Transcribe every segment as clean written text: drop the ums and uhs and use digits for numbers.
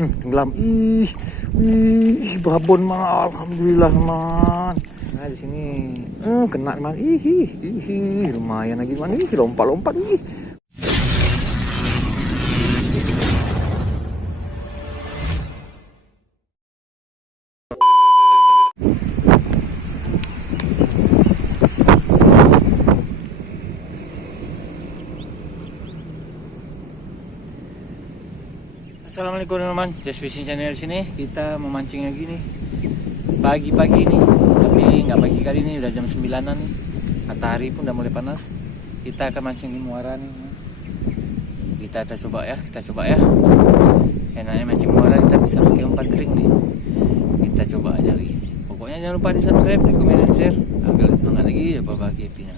Tenggelam. Ih, babon man. Alhamdulillah man. Nah di sini, kena man. Lumayan lagi man. Lompat-lompat. Assalamualaikum teman-teman, Just Fishing Channel sini. Kita memancing lagi nih pagi-pagi nih, tapi nggak pagi kali ini, udah jam 9-an nih. Matahari pun udah mulai panas. Kita akan mancing di muara nih. Kita coba ya. Enaknya mancing muara kita bisa pakai umpan kering nih. Kita coba aja lagi. Pokoknya jangan lupa di subscribe, di komen, dan share. Agar semangat lagi ya bagi apinya.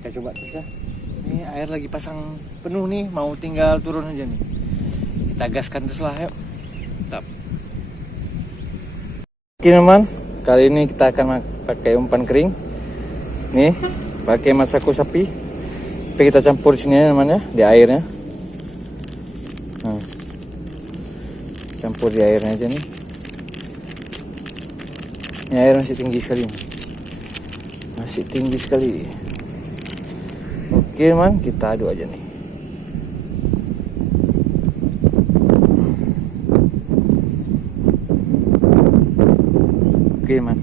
Kita coba terus ya. Ini air lagi pasang penuh nih, mau tinggal turun aja nih. Kita gaskan terus lah, yuk. Mantap. Oke teman, kali ini kita akan pakai umpan kering. Nih, pakai Masako sapi. Tapi kita campur sini ya teman ya, di airnya. Campur di airnya aja nih. Ini air masih tinggi sekali. Masih tinggi sekali. Oke teman, kita aduk aja nih. Oke man,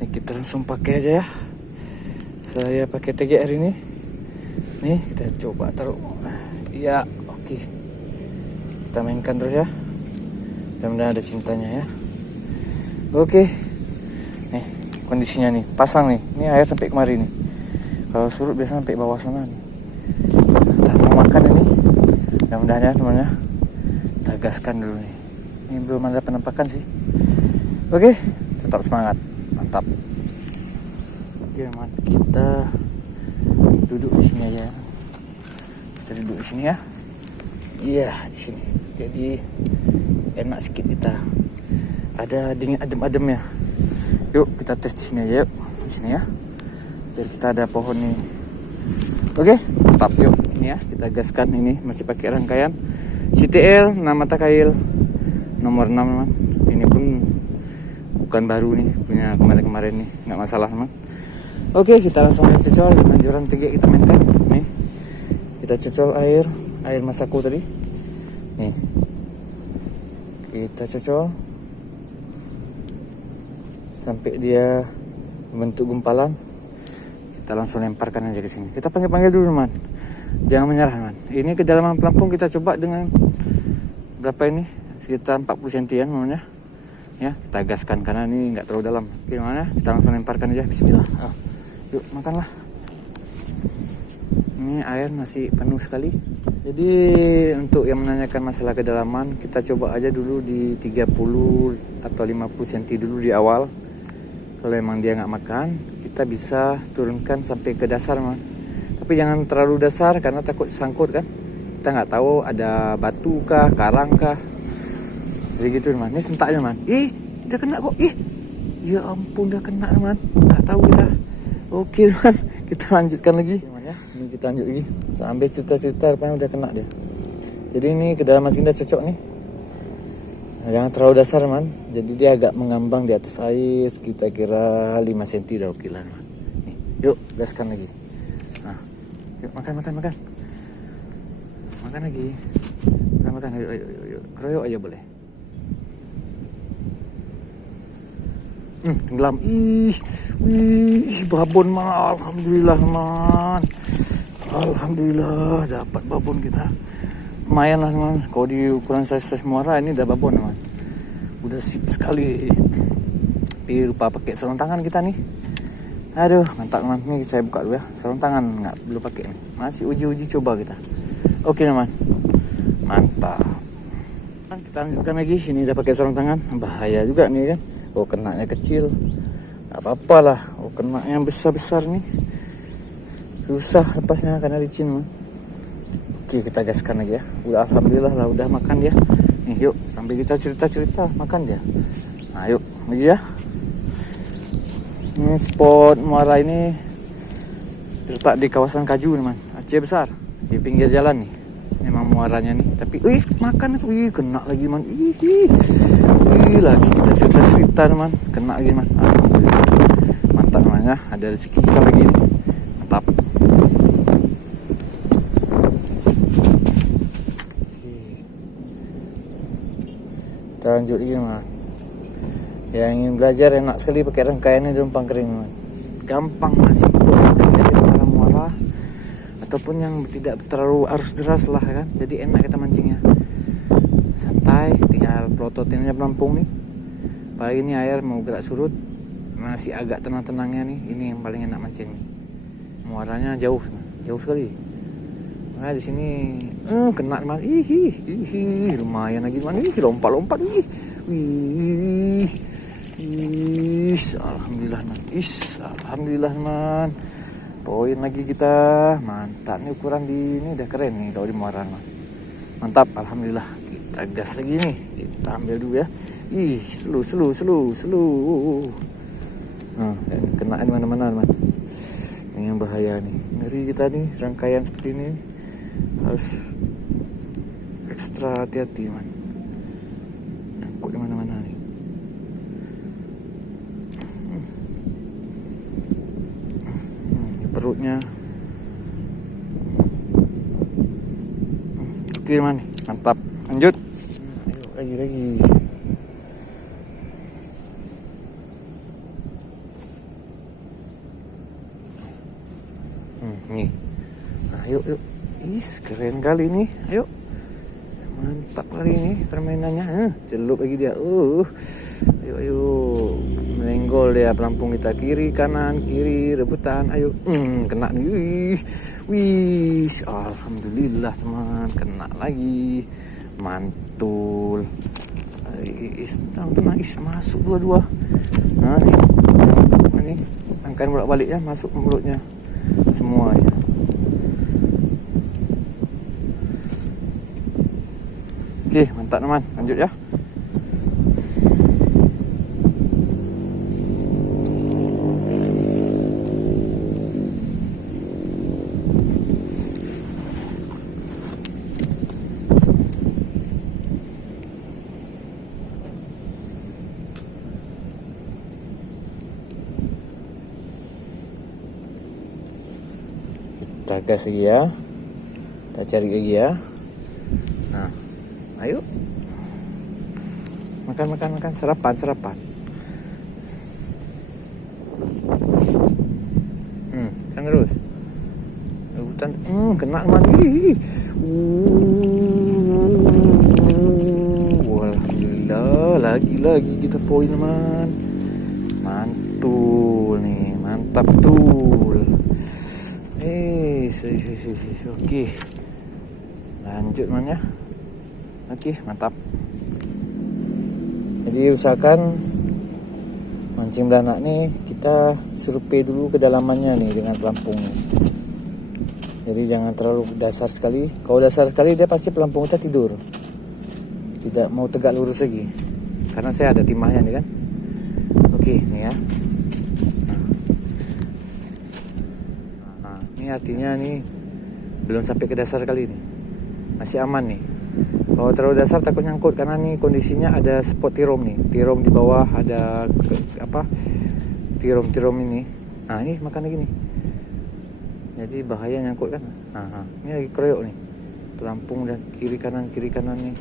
ini kita langsung pakai aja ya. Saya pakai TG hari ini. Nih kita coba taruh. Ya oke. Kita mainkan terus ya. Mudah-mudahan ada cintanya ya. Oke. Nih kondisinya nih, pasang nih. Ini air sampai kemari nih. Kalau surut biasa sampai bawah sana nih. Kita mau makan ini. Mudah-mudahan ya teman-teman. Kita gaskan dulu nih. Ini belum ada penampakan sih. Oke. Tetap semangat, mantap. Oke teman, kita duduk di sini aja. Kita duduk di sini ya. Iya di sini. Jadi enak sedikit kita. Ada dingin adem-adem ya. Yuk kita tes di sini aja yuk. Di sini ya. Biar kita ada pohon nih. Oke, mantap yuk. Ini ya kita gaskan ini masih pakai rangkaian CTL 6 mata kail nomor 6 teman. Ini pun bukan baru nih, punya kemarin-kemarin nih, nggak masalah teman. Oke, kita langsung cocol dengan joran TG kita mainkan nih. Kita cocol air Masako tadi nih, kita cocol sampai dia membentuk gumpalan. Kita langsung lemparkan aja ke sini. Kita panggil dulu teman, jangan menyerah teman. Ini kedalaman pelampung kita coba dengan berapa ini, sekitar 40 cm namanya. Ya, kita gaskan karena ini nggak terlalu dalam. Gimana? Kita langsung lemparkan aja. Bismillah. Yuk makanlah. Ini air masih penuh sekali. Jadi untuk yang menanyakan masalah kedalaman, kita coba aja dulu di 30 atau 50 cm dulu di awal. Kalau emang dia nggak makan, kita bisa turunkan sampai ke dasar man. Tapi jangan terlalu dasar karena takut sangkut kan. Kita nggak tahu ada batu kah, karang kah. Jadi gitu teman, ini sentaknya teman. Udah kena kok. Ya ampun udah kena teman. Nggak tahu kita. Oke teman, kita lanjutkan lagi. Teman ya, ini kita lanjut lagi. Sampai cerita-cerita rupanya udah kena dia. Jadi ini kedalaman sini udah cocok nih. Nah, jangan terlalu dasar teman. Jadi dia agak mengambang di atas air. Kita kira 5 cm udah oke lah teman. Nih, yuk gaskan lagi. Nah, yuk makan. Makan lagi. Makan. Yuk. Keroyok aja boleh. Tenggelam. Babon man. Alhamdulillah man. Alhamdulillah dapat babon kita. Lumayan lah teman. Kalau di ukuran size muara ini udah babon teman. Udah sip sekali. Tapi lupa pakai sarung tangan kita nih. Aduh mantap teman. Ini saya buka dulu ya. Sarung tangan nggak belum pakai nih. Masih uji coba kita. Oke teman. Mantap. Kita lanjutkan lagi. Ini udah pakai sarung tangan. Bahaya juga nih kan. Oh kenanya kecil, gak apa-apa lah. Oh kena yang besar-besar nih susah lepasnya karena licin man. Oke kita gaskan lagi ya. Udah alhamdulillah lah udah makan dia. Nih yuk sambil kita cerita makan dia. Nah yuk lagi ya. Ini spot muara ini terletak di kawasan Kaju teman, Aceh besar, di pinggir jalan nih. memang muaranya nih. Tapi makan, kena lagi man. Lagi kita cerita teman, kena lagi man. Alhamdulillah, mantap teman ya, ada rezeki kita lagi nih, mantap. Kita lanjut lagi man. Yang ingin belajar enak sekali pakai rangkaian ini di umpan kering man. Gampang masih para muara ataupun yang tidak terlalu arus deras lah kan, jadi enak kita mancingnya santai, tinggal pelototinnya pelampung nih. Apalagi ini air mau gerak surut, masih agak tenang-tenangnya nih, ini yang paling enak mancing nih. Muaranya jauh sekali. Nah di sini kena mas, lumayan lagi man, lompat-lompat, alhamdulillah man, alhamdulillah man. Poin lagi kita, mantap nih ukuran di ini udah keren nih kalau di muara man. Mantap, alhamdulillah. Kita gas lagi nih, kita ambil dulu ya. Slow. Nah, kena di mana-mana man. Ini yang bahaya nih, ngeri kita nih rangkaian seperti ini harus ekstra hati-hati man. Nyangkut di mana-mana nih. Perutnya oke man, mantap, lanjut. Ayo lagi nih. Nah, yuk keren kali nih, ayo, mantap kali ini permainannya. Celup lagi dia, ayo menyenggol dia pelampung kita, kiri kanan rebutan, ayo. Kena nih, alhamdulillah teman, kena lagi, mantul. Tenang, masuk dua-dua. Nah ini angkain bolak-balik ya, masuk mulutnya semuanya. Oke, mantap teman, lanjut ya. Kita gas lagi ya, kita cari lagi ya. Nah, ayo makan, sarapan. Kan terus rebutan, kena mandi. Alhamdulillah, lagi kita poin man, mantul nih, mantap betul. Oke, lanjut man ya. Oke, mantap. Jadi usahakan mancing belanak nih kita survei dulu kedalamannya nih dengan pelampung. Jadi jangan terlalu dasar sekali. Kalau dasar sekali dia pasti pelampung kita tidur, tidak mau tegak lurus lagi. Karena saya ada timahnya nih kan. Oke, nih ya. Nah, ini artinya nih belum sampai ke dasar kali ini, masih aman nih. Kalau terlalu dasar takut nyangkut, karena nih kondisinya ada spot tirom nih, tirom di bawah ada tirom ini. Nah ini makan lagi nih, jadi bahaya nyangkut kan. Ini lagi kroyok nih pelampung dan kiri kanan nih.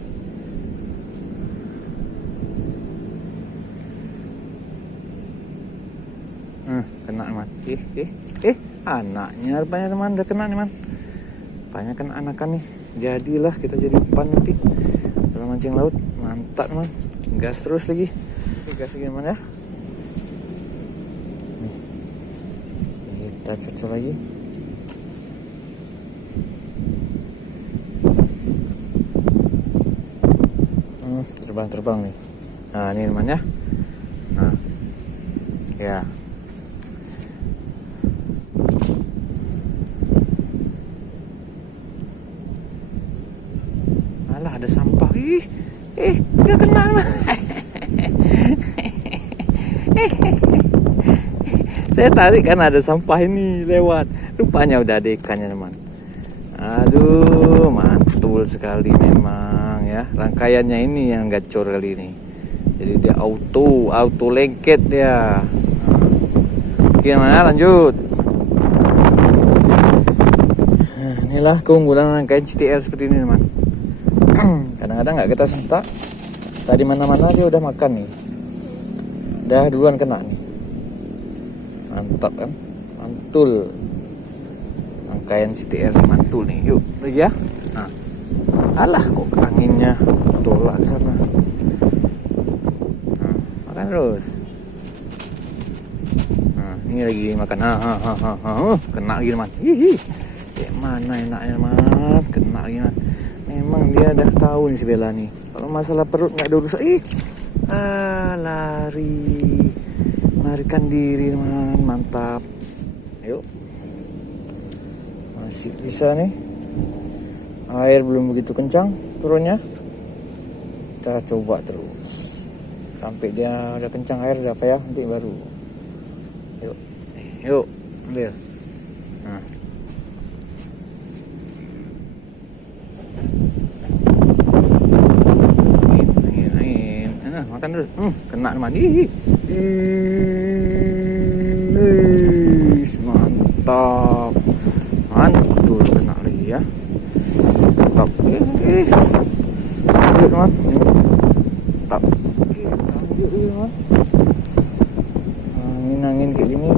Kena teman. Anaknya rupanya teman, udah kena nih man. Banyak kan anakan nih, jadilah kita jadi umpan nanti dalam mancing laut. Mantap teman, gas terus lagi. Gas lagi teman ya. Kita cocok lagi. Terbang nih. Nah ini teman ya. Nah ya, ada sampah. Dia kena teman. Saya tarik kan ada sampah ini lewat, rupanya udah ada ikannya teman. Aduh, mantap. mantul sekali memang ya. Rangkaiannya ini yang gacor kali ini. Jadi dia auto lengket dia. Gimana lanjut? Nah, inilah keunggulan rangkaian CTL seperti ini teman. Kadang-kadang nggak kita sentak, tadi mana-mana dia udah makan nih, udah duluan kena nih. Mantap kan, mantul rangkaian CTL mantul nih. Yuk lagi ya. Nah, alah kok anginnya tolak ke sana. Nah, makan terus. Nah, ini lagi makan. Kena lagi teman. Mana enaknya man, kena lagi man. Memang dia udah tahu nih si Bella nih. Kalau masalah perut nggak ada urusan. Lari, melarikan diri teman, mantap. Yuk, masih bisa nih. Air belum begitu kencang turunnya. Kita coba terus sampai dia udah kencang air, udah apa ya? Nanti baru. Yuk, ambil. Nah. Makan terus. Kena teman. Mantap. Mantul kena lagi ya. Mantap. Lanjut teman. Mantap. Lanjut teman. Angin kayak gini.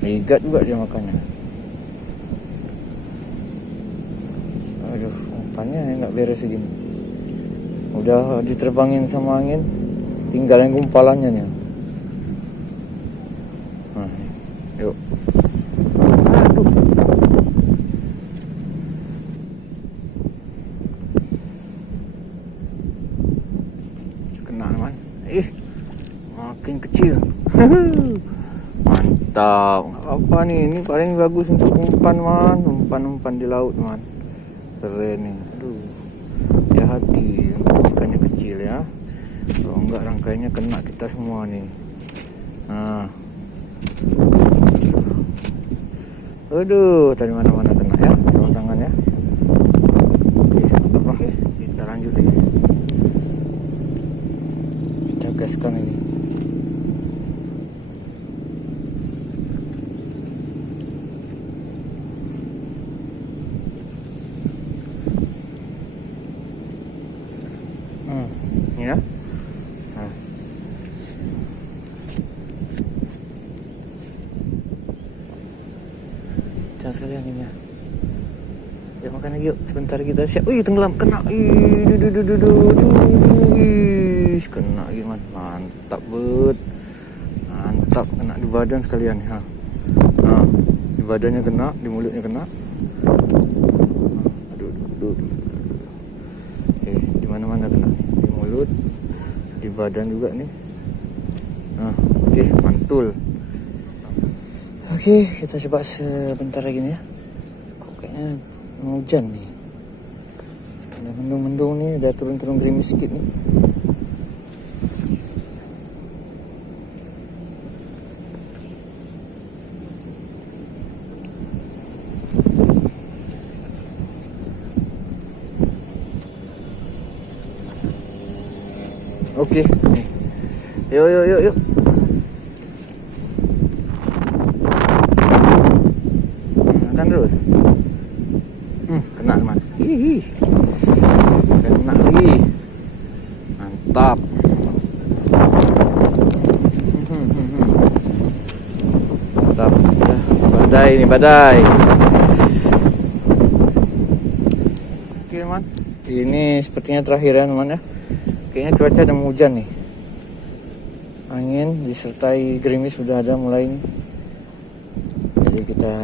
Ligat juga dia makannya. Aduh, umpannya nggak beres segini. Udah diterbangin sama angin, tinggal yang gumpalannya nih. Nah, yuk. Aduh. Kena teman. Makin kecil. Mantap. Apa nih? Ini paling bagus untuk umpan man, umpan di laut man. Keren nih. Aduh. Hati-hati ikannya kecil ya, kalau enggak rangkaiannya kena kita semua nih. Nah, aduh, tadi mana-mana kena ya sama tangan ya. Oke, mantap lah. Kita lanjut lagi, kita gaskan ini. Ya. Nah. Jangan sekali anginnya. Ya makan lagi yuk. Sebentar kita siap. Tenggelam, kena. Kena gimana? Mantap bet. Mantap, kena di badan sekalian ya. Nah, di badannya kena, di mulutnya kena. Aduh. Di mana-mana kena. Mulut, di badan juga nih. Nah, oke, mantul. Oke, kita coba sebentar lagi nih ya. Kok kayaknya mau hujan nih. Ada mendung-mendung nih, udah turun-turun gerimis sedikit nih. Oke, nih. Yuk. Makan terus. Kena teman. Kena lagi. Mantap. Mantap. Badai. Oke teman. Ini sepertinya terakhir ya teman ya. Kayaknya cuaca udah mau hujan nih. Angin disertai gerimis sudah ada mulai nih. Jadi kita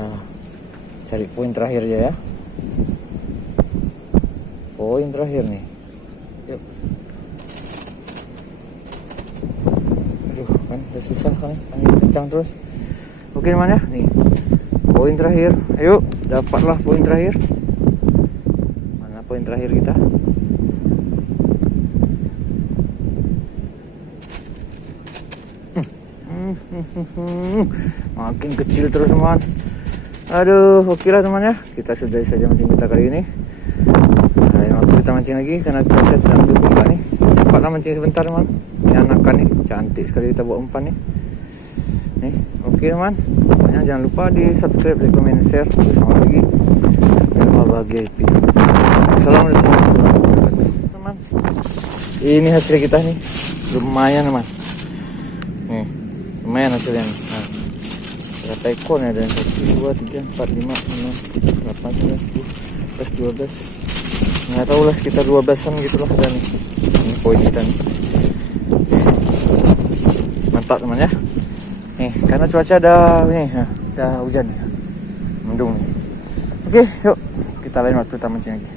cari poin terakhir aja ya. Poin terakhir nih. Yuk. Aduh kan udah susah kan. Angin kencang terus. Oke teman ya. Nih. Poin terakhir. Ayo dapatlah poin terakhir. Mana poin terakhir kita? Makin kecil terus teman. Aduh, oke lah teman ya. Kita sudahi saja mancing kita kali ini. kita mancing lagi karena cuaca tidak mendukung Pak nih. Cepatlah mancing sebentar teman. Ini anakan nih, cantik sekali kita buat umpan nih. Nih, oke teman. Jangan lupa di subscribe, like, comment, share. Bersama lagi Ilmu Bahagia IP. Assalamualaikum warahmatullahi wabarakatuh. Teman, ini hasil kita nih, lumayan teman. Nih, lumayan hasilnya. Nah, berapa ekor nih? Ada 1, 2, 3, 4, 5, 6, 7, 8, 9, 10, 11, 12. Nggak tahu lah, sekitar 12an gitu lah. Dan ini poin kita nih. Mantap teman ya. Nih, karena cuaca udah hujan nih, mendung nih. Oke, yuk kita lain waktu kita mancing lagi.